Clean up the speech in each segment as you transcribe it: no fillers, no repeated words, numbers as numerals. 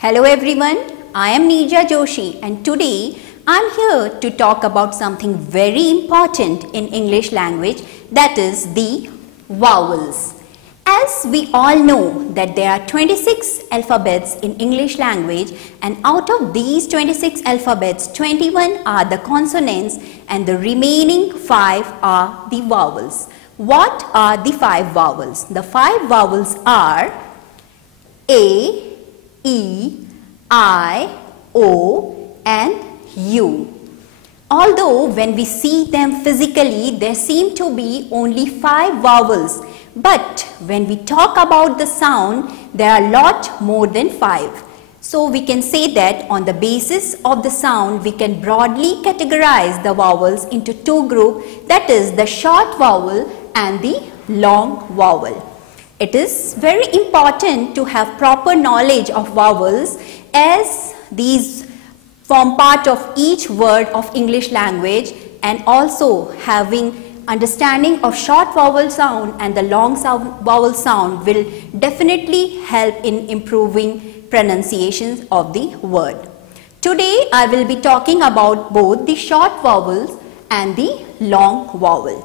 Hello everyone, I am Neeja Joshi and today I am here to talk about something very important in English language, that is the vowels. As we all know that there are 26 alphabets in English language, and out of these 26 alphabets, 21 are the consonants and the remaining 5 are the vowels. What are the 5 vowels? The 5 vowels are A, E, I, O and U. Although when we see them physically, there seem to be only 5 vowels, but when we talk about the sound, there are a lot more than 5. So we can say that on the basis of the sound, we can broadly categorize the vowels into 2 groups, that is the short vowel and the long vowel. It is very important to have proper knowledge of vowels, as these form part of each word of English language, and also having understanding of short vowel sound and the long vowel sound will definitely help in improving pronunciations of the word. Today I will be talking about both the short vowels and the long vowel.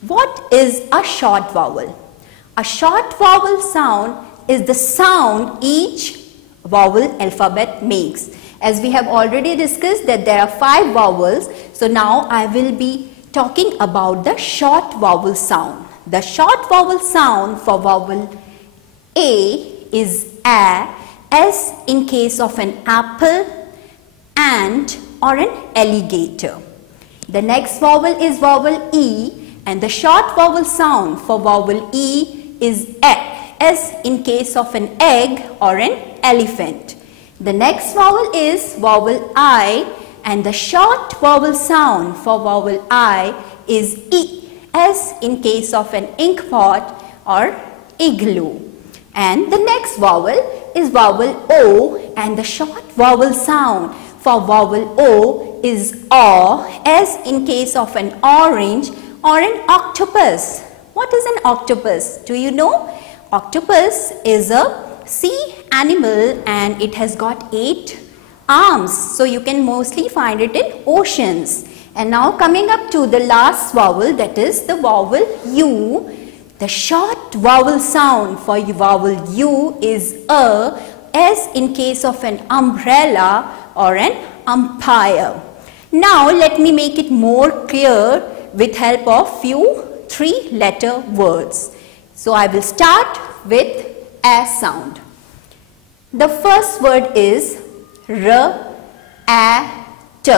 What is a short vowel? A short vowel sound is the sound each vowel alphabet makes. As we have already discussed that there are 5 vowels, so now I will be talking about the short vowel sound. The short vowel sound for vowel A is A, as in case of an apple, ant or an alligator. The next vowel is vowel E, and the short vowel sound for vowel E is E, as in case of an egg or an elephant. The next vowel is vowel I, and the short vowel sound for vowel I is E, as in case of an ink pot or igloo. And the next vowel is vowel O, and the short vowel sound for vowel O is O, as in case of an orange or an octopus. What is an octopus? Do you know? Octopus is a sea animal and it has got 8 arms. So you can mostly find it in oceans. And now coming up to the last vowel, that is the vowel U. The short vowel sound for vowel U is A, as in case of an umbrella or an umpire. Now let me make it more clear with help of few 3-letter words. So I will start with A sound. The first word is R, A, T.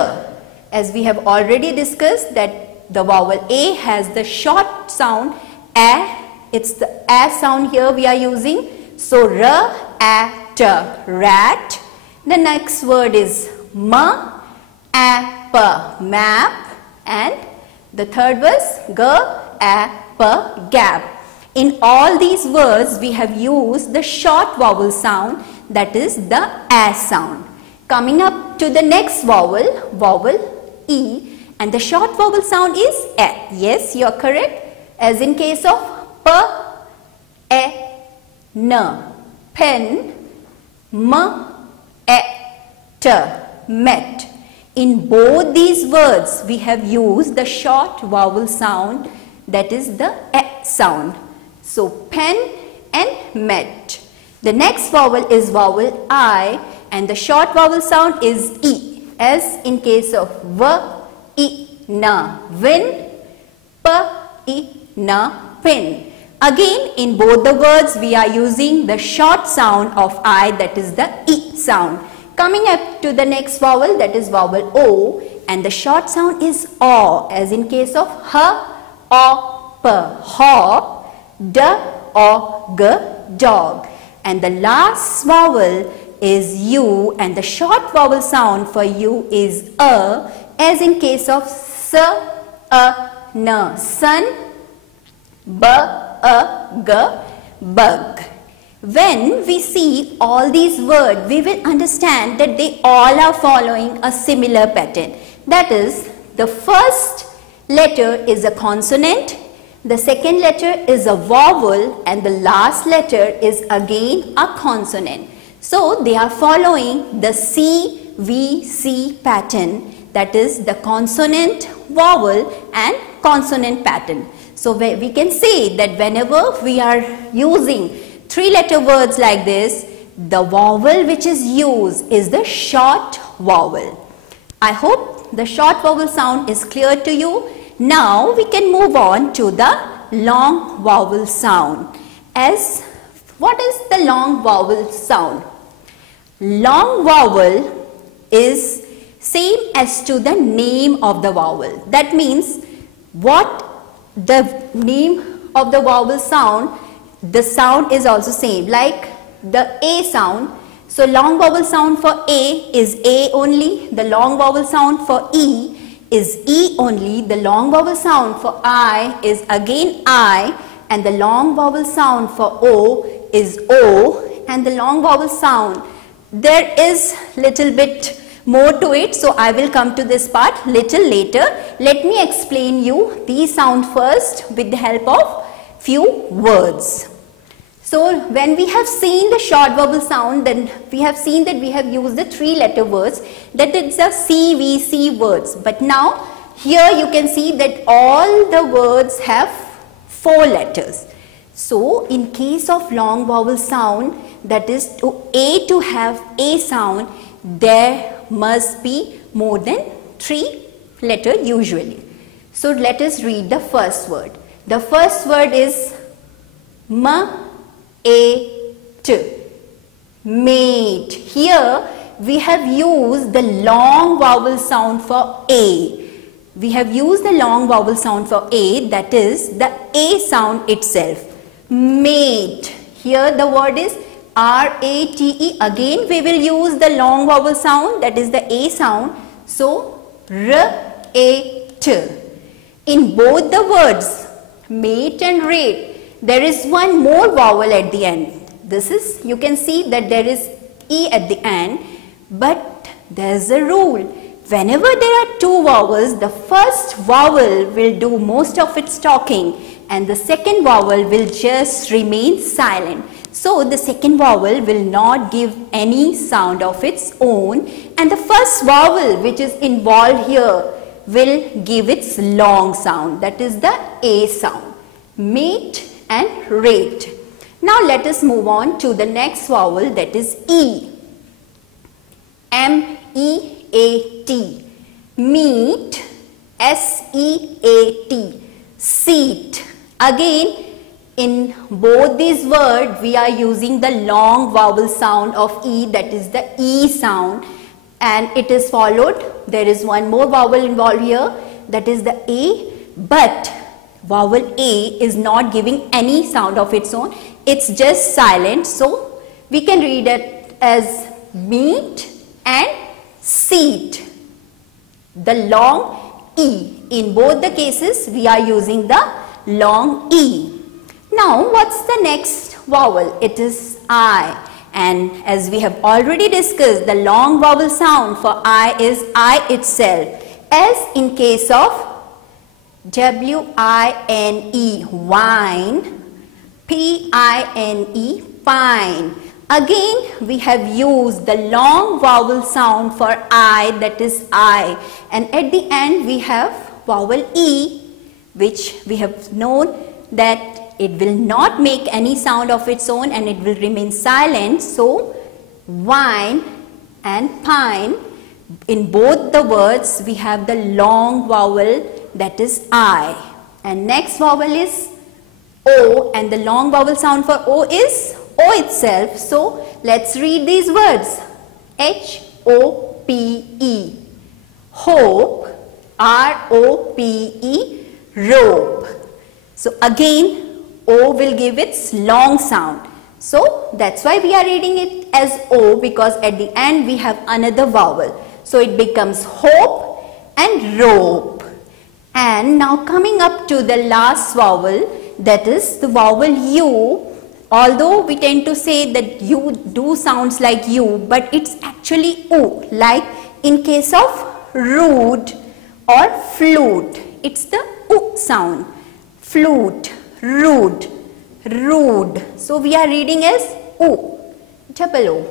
As we have already discussed that the vowel A has the short sound A. It's the A sound here we are using. So R, A, T, rat. The next word is M, A, P, map. And the third was G, A, P, gap. In all these words we have used the short vowel sound, that is the A sound. Coming up to the next vowel, vowel E, and the short vowel sound is E. Yes, you are correct. As in case of P, E, N, pen, M, E, T, met. In both these words we have used the short vowel sound, that is the E sound. So pen and met. The next vowel is vowel I, and the short vowel sound is E, as in case of V, I, N, win, P, I, N, pin. Again in both the words we are using the short sound of I, that is the E sound. Coming up to the next vowel, that is vowel O, and the short sound is O, as in case of H, O, P, hop, D, O, G, dog. And the last vowel is U, and the short vowel sound for U is A, as in case of S, A, N, sun, B, A, G, bug. When we see all these words, we will understand that they all are following a similar pattern. That is, the first letter is a consonant, the second letter is a vowel, and the last letter is again a consonant. So they are following the CVC pattern, that is the consonant, vowel and consonant pattern. So we can say that whenever we are using 3-letter words like this, the vowel which is used is the short vowel. I hope the short vowel sound is clear to you. Now we can move on to the long vowel sound. What is the long vowel sound? Long vowel is same as to the name of the vowel. That means what the name of the vowel sound, the sound is also same, like the A sound. So long vowel sound for A is A only, the long vowel sound for E is E only, the long vowel sound for I is again I, and the long vowel sound for O is O, and the long vowel sound, there is little bit more to it, so I will come to this part little later. Let me explain you these sound first with the help of few words. So when we have seen the short vowel sound, then we have seen that we have used the 3-letter words, that it's the CVC words. But now here you can see that all the words have 4 letters. So in case of long vowel sound, that is to have A sound, there must be more than 3 letters usually. So let us read the first word. The first word is mate. Here we have used the long vowel sound for A. We have used the long vowel sound for A, that is the A sound itself. Mate. Here the word is R-A-T-E. Again we will use the long vowel sound, that is the A sound. So R-A-T. In both the words, mate and rate, there is one more vowel at the end. This is, you can see that there is E at the end, but there is a rule. Whenever there are 2 vowels, the first vowel will do most of its talking and the second vowel will just remain silent. So the second vowel will not give any sound of its own, and the first vowel which is involved here will give its long sound, that is the A sound. Mate and rate. Now let us move on to the next vowel, that is E. M-E-A-T. Meet. S-E-A-T. Seat. Again, in both these words, we are using the long vowel sound of E, that is the E sound, and it is followed. There is one more vowel involved here, that is the A, but vowel A is not giving any sound of its own. It's just silent. So we can read it as meet and seat. The long E. In both the cases, we are using the long E. Now, what's the next vowel? It is I. And as we have already discussed, the long vowel sound for I is I itself. As in case of W-I-N-E, wine, P-I-N-E, pine. Again, we have used the long vowel sound for I, that is I. And at the end, we have vowel E, which we have known that it will not make any sound of its own and it will remain silent. So, wine and pine, in both the words, we have the long vowel, that is I. And next vowel is O, and the long vowel sound for O is O itself. So let's read these words. H-O-P-E. Hope. R-O-P-E. Rope. So again, O will give its long sound. So that's why we are reading it as O, because at the end we have another vowel. So it becomes hope and rope. And now coming up to the last vowel, that is the vowel U. Although we tend to say that U do sounds like U, but it's actually U, like in case of rude or flute. It's the U sound. Flute, rude, rude. So we are reading as U, double O.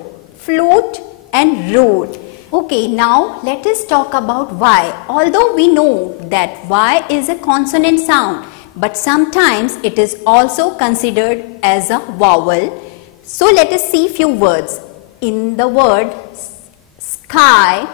flute and road. Okay, now let us talk about Y. Although we know that Y is a consonant sound, but sometimes it is also considered as a vowel. So let us see few words. In the word sky,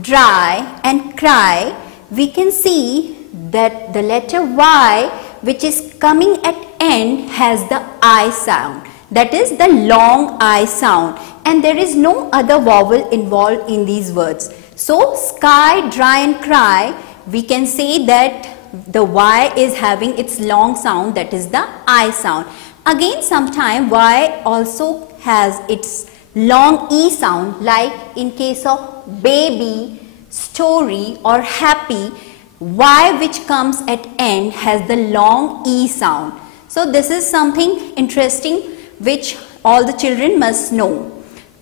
dry and cry, we can see that the letter Y, which is coming at end, has the I sound. That is the long I sound, and there is no other vowel involved in these words. So sky, dry and cry, we can say that the Y is having its long sound, that is the I sound. Again, sometime Y also has its long E sound, like in case of baby, story or happy, Y which comes at end has the long E sound. So this is something interesting which all the children must know.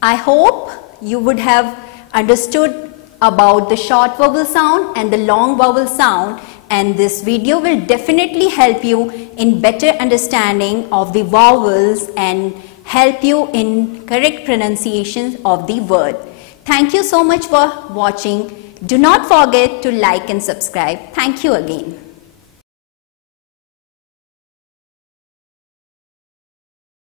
I hope you would have understood about the short vowel sound and the long vowel sound, and this video will definitely help you in better understanding of the vowels and help you in correct pronunciation of the word. Thank you so much for watching. Do not forget to like and subscribe. Thank you again.